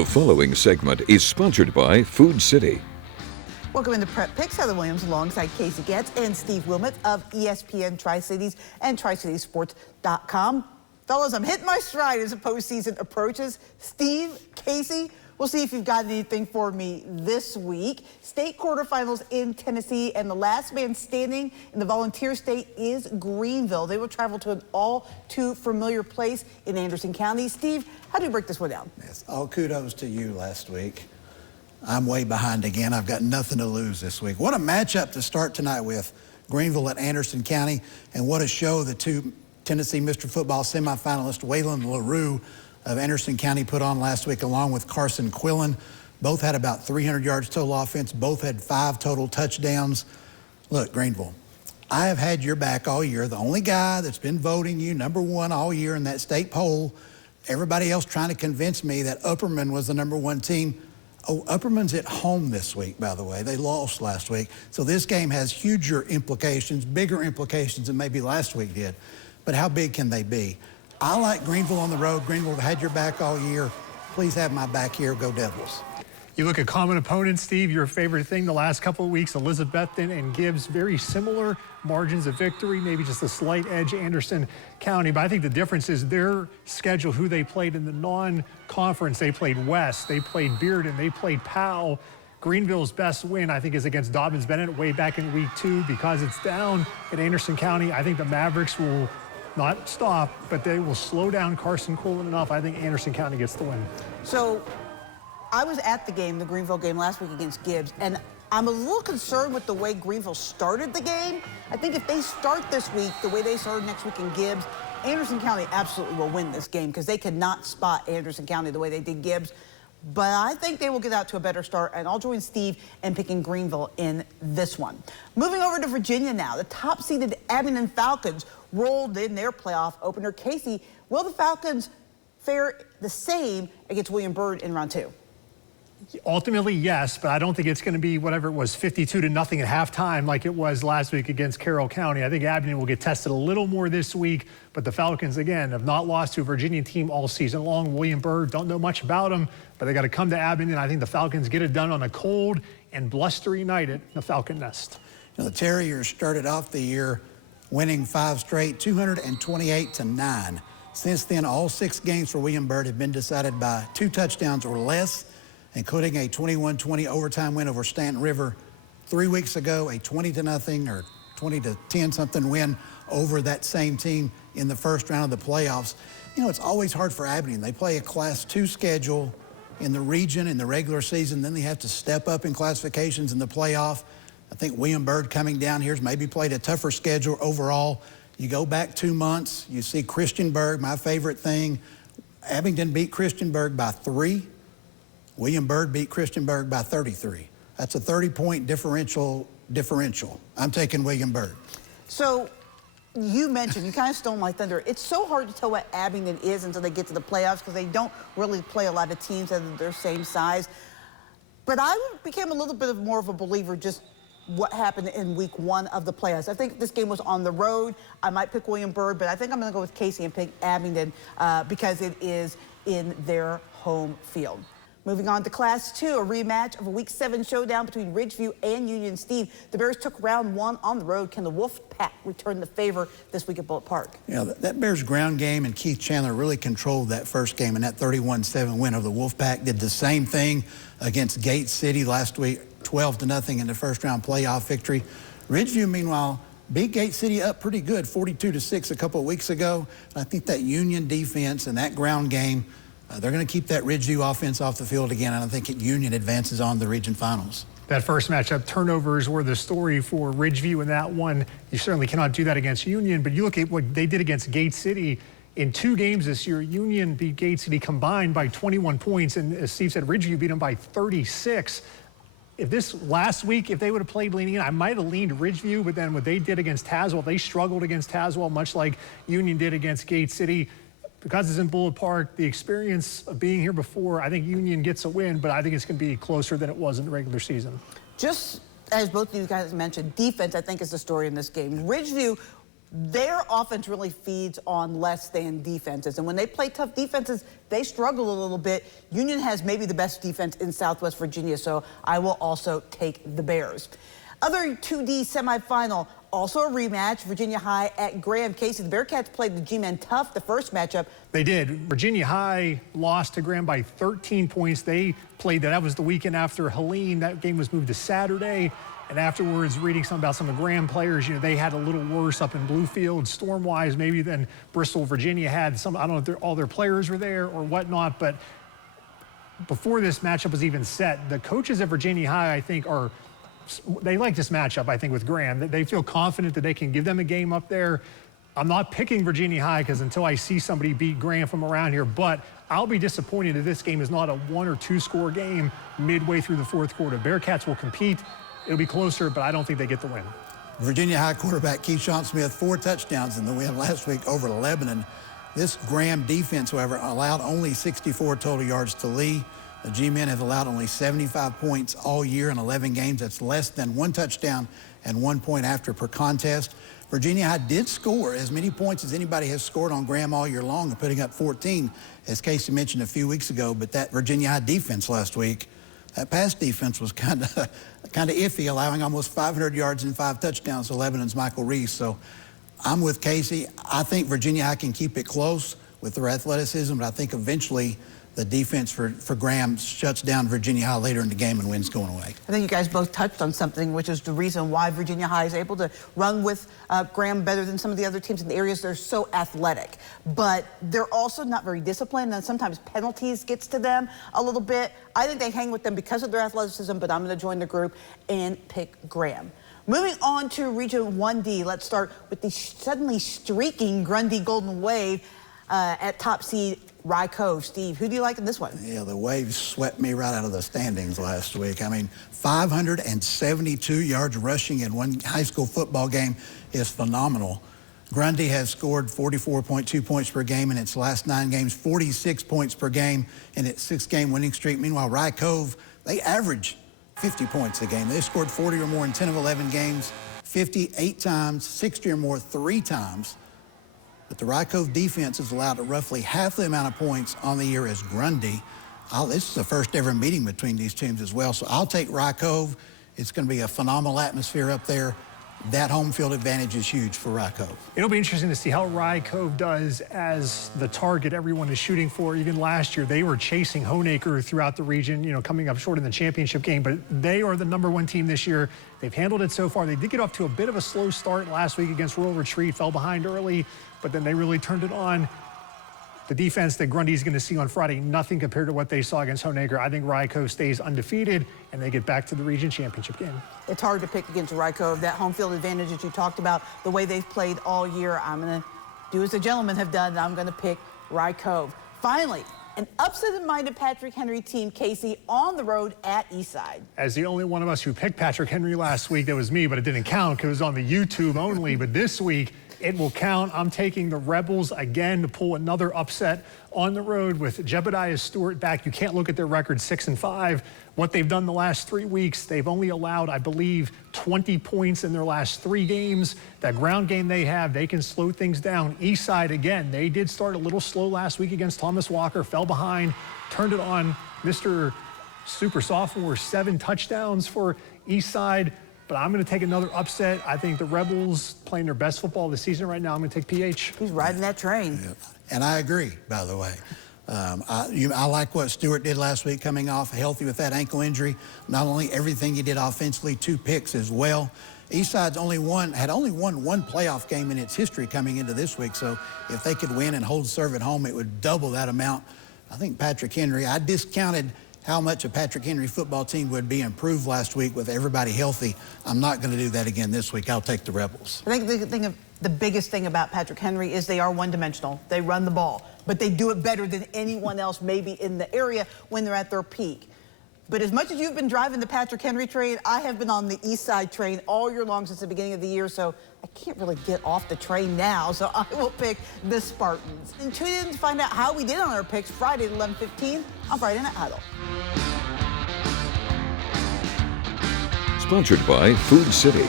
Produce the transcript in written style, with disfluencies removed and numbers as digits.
The following segment is sponsored by Food City. Welcome into Prep Picks. Heather Williams alongside Casey Getz and Steve Wilmot of ESPN Tri-Cities and TriCitiesSports.com. Fellas, I'm hitting my stride as the postseason approaches. Steve, Casey, we'll see if you've got anything for me this week. State quarterfinals in Tennessee, and the last man standing in the Volunteer State is Greenville. They will travel to an all-too-familiar place in Anderson County. Steve, how do you break this one down? Yes, all kudos to you last week. I'm way behind again. I've got nothing to lose this week. What a matchup to start tonight with. Greenville at Anderson County, and what a show the two Tennessee Mr. Football semifinalists Waylon LaRue of Anderson County put on last week, along with Carson Quillen. Both had about 300 yards total offense. Both had 5 total touchdowns. Look, Greenville, I have had your back all year. The only guy that's been voting you #1 all year in that state poll. Everybody else trying to convince me that Upperman was the #1 team. Oh, Upperman's at home this week, by the way. They lost last week. So this game has huger implications, bigger implications than maybe last week did. But how big can they be? I like Greenville on the road. Greenville have had your back all year. Please have my back here. Go Devils. You look at common opponents, Steve, your favorite thing the last couple of weeks, Elizabethton and Gibbs, very similar margins of victory, maybe just a slight edge Anderson County. But I think the difference is their schedule, who they played in the non-conference. They played West, they played Byrd, and they played Powell. Greenville's best win, I think, is against Dobbins-Bennett way back in week 2 because it's down at Anderson County. I think the Mavericks will not stop, but they will slow down Carson Quillen enough. I think Anderson County gets the win. So I was at the game, the Greenville game last week against Gibbs, and I'm a little concerned with the way Greenville started the game. I think if they start this week the way they started next week in Gibbs, Anderson County absolutely will win this game because they cannot spot Anderson County the way they did Gibbs. But I think they will get out to a better start, and I'll join Steve in picking Greenville in this one. Moving over to Virginia now, the top-seeded Abingdon Falcons rolled in their playoff opener. Casey, will the Falcons fare the same against William Byrd in round 2? Ultimately, yes, but I don't think it's going to be whatever it was, 52-0 at halftime like it was last week against Carroll County. I think Abingdon will get tested a little more this week, but the Falcons, again, have not lost to a Virginia team all season long. William Byrd, don't know much about them, but they got to come to Abingdon. I think the Falcons get it done on a cold and blustery night at the Falcon Nest. You know, the Terriers started off the year winning 5 straight, 228-9. Since then, all 6 games for William Byrd have been decided by 2 touchdowns or less, including a 21-20 overtime win over Stanton River 3 weeks ago, a 20-0 or 20-10 something win over that same team in the first round of the playoffs. You know, it's always hard for Abingdon. They play a Class 2 schedule in the region in the regular season, then they have to step up in classifications in the playoff. I think William Byrd coming down here has maybe played a tougher schedule overall. You go back 2 months, you see Christiansburg, my favorite thing. Abingdon beat Christiansburg by 3. William Byrd beat Christiansburg by 33. That's a 30-point differential. I'm taking William Byrd. So you mentioned, you kind of stole my thunder. It's so hard to tell what Abingdon is until they get to the playoffs because they don't really play a lot of teams that are their same size. But I became a little bit more of a believer just what happened in week 1 of the playoffs. I think this game was on the road. I might pick William Byrd, but I think I'm going to go with Casey and pick Abingdon because it is in their home field. Moving on to Class 2, a rematch of a Week 7 showdown between Ridgeview and Union. Steve, the Bears took round 1 on the road. Can the Wolf Pack return the favor this week at Bullitt Park? You know, that Bears ground game and Keith Chandler really controlled that first game, and that 31-7 win over the Wolf Pack did the same thing against Gate City last week, 12-0 in the first round playoff victory. Ridgeview, meanwhile, beat Gate City up pretty good, 42-6 a couple of weeks ago. I think that Union defense and that ground game, they're going to keep that Ridgeview offense off the field again, and I think Union advances on the region finals. That first matchup, turnovers were the story for Ridgeview in that one. You certainly cannot do that against Union, but you look at what they did against Gate City. In 2 games this year, Union beat Gate City combined by 21 points, and as Steve said, Ridgeview beat them by 36. If this last week, if they would have played leaning in, I might have leaned Ridgeview, but then what they did against Tazewell, they struggled against Tazewell, much like Union did against Gate City. Because it's in Bullitt Park, the experience of being here before, I think Union gets a win, but I think it's going to be closer than it was in the regular season. Just as both of you guys mentioned, defense, I think, is the story in this game. Ridgeview their offense really feeds on less than defenses. And when they play tough defenses, they struggle a little bit. Union has maybe the best defense in Southwest Virginia, so I will also take the Bears. Other 2D semifinal, also a rematch, Virginia High at Graham. Casey, the Bearcats played the G-Men tough the first matchup. They did. Virginia High lost to Graham by 13 points. They played that. That was the weekend after Helene. That game was moved to Saturday. And afterwards, reading something about some of Graham players, they had a little worse up in Bluefield, storm-wise, maybe than Bristol, Virginia had. I don't know if all their players were there or whatnot, but before this matchup was even set, the coaches at Virginia High, I think, they like this matchup, I think, with Graham. They feel confident that they can give them a game up there. I'm not picking Virginia High because until I see somebody beat Graham from around here, but I'll be disappointed if this game is not a 1 or 2 score game midway through the fourth quarter. Bearcats will compete. It'll be closer, but I don't think they get the win. Virginia High quarterback Keyshawn Smith, 4 touchdowns in the win last week over Lebanon. This Graham defense, however, allowed only 64 total yards to Lee. The G-Men have allowed only 75 points all year in 11 games. That's less than 1 touchdown and 1 point after per contest. Virginia High did score as many points as anybody has scored on Graham all year long, putting up 14, as Casey mentioned a few weeks ago. But that Virginia High defense last week, that pass defense was kind of iffy, allowing almost 500 yards and 5 touchdowns to Lebanon's Michael Reese. So I'm with Casey. I think Virginia High can keep it close with their athleticism, but I think eventually the defense for Graham shuts down Virginia High later in the game and wins going away. I think you guys both touched on something, which is the reason why Virginia High is able to run with Graham better than some of the other teams in the areas. They're so athletic, but they're also not very disciplined, and sometimes penalties gets to them a little bit. I think they hang with them because of their athleticism, but I'm going to join the group and pick Graham. Moving on to Region 1D, let's start with the suddenly streaking Grundy Golden Wave at top seed Rye Cove. Steve, who do you like in this one? Yeah, the Waves swept me right out of the standings last week. I mean, 572 yards rushing in one high school football game is phenomenal. Grundy has scored 44.2 points per game in its last 9 games, 46 points per game in its 6-game winning streak. Meanwhile, Rye Cove, they average 50 points a game. They scored 40 or more in 10 of 11 games, 58 times, 60 or more 3 times. But the Rye Cove defense has allowed roughly half the amount of points on the year as Grundy. This is the first ever meeting between these teams as well. So I'll take Rye Cove. It's going to be a phenomenal atmosphere up there. That home field advantage is huge for Rye Cove. It'll be interesting to see how Rye Cove does as the target everyone is shooting for. Even last year, they were chasing Honaker throughout the region, coming up short in the championship game, but they are the #1 team this year. They've handled it so far. They did get off to a bit of a slow start last week against Rural Retreat, fell behind early, but then they really turned it on. The defense that Grundy is going to see on Friday, nothing compared to what they saw against Honaker. I think Rye Cove stays undefeated, and they get back to the region championship game. It's hard to pick against Rye Cove. That home field advantage that you talked about, the way they've played all year, I'm going to do as the gentlemen have done, and I'm going to pick Rye Cove. Finally, an upset-minded Patrick Henry team, Casey, on the road at Eastside. As the only one of us who picked Patrick Henry last week, that was me, but it didn't count because it was on the YouTube only. But this week, it will count. I'm taking the Rebels again to pull another upset on the road with Jebediah Stewart back. You can't look at their record 6-5. What they've done the last 3 weeks, they've only allowed, I believe, 20 points in their last 3 games. That ground game they have, they can slow things down. Eastside, again, they did start a little slow last week against Thomas Walker, fell behind, turned it on. Mr. Super Sophomore, 7 touchdowns for Eastside. But I'm going to take another upset. I think the Rebels playing their best football this season right now. I'm going to take PH. He's riding that train. Yep. And I agree, by the way. I like what Stewart did last week, coming off healthy with that ankle injury. Not only everything he did offensively, 2 picks as well. Eastside's had only won 1 playoff game in its history coming into this week. So if they could win and hold serve at home, it would double that amount. I think Patrick Henry, I discounted how much a Patrick Henry football team would be improved last week with everybody healthy. I'm not going to do that again this week. I'll take the Rebels. I think the biggest thing about Patrick Henry is they are one-dimensional. They run the ball, but they do it better than anyone else maybe in the area when they're at their peak. But as much as you've been driving the Patrick Henry train, I have been on the Eastside train all year long since the beginning of the year, so I can't really get off the train now, so I will pick the Spartans. And tune in to find out how we did on our picks Friday at 11:15 on Friday Night Huddle. Sponsored by Food City.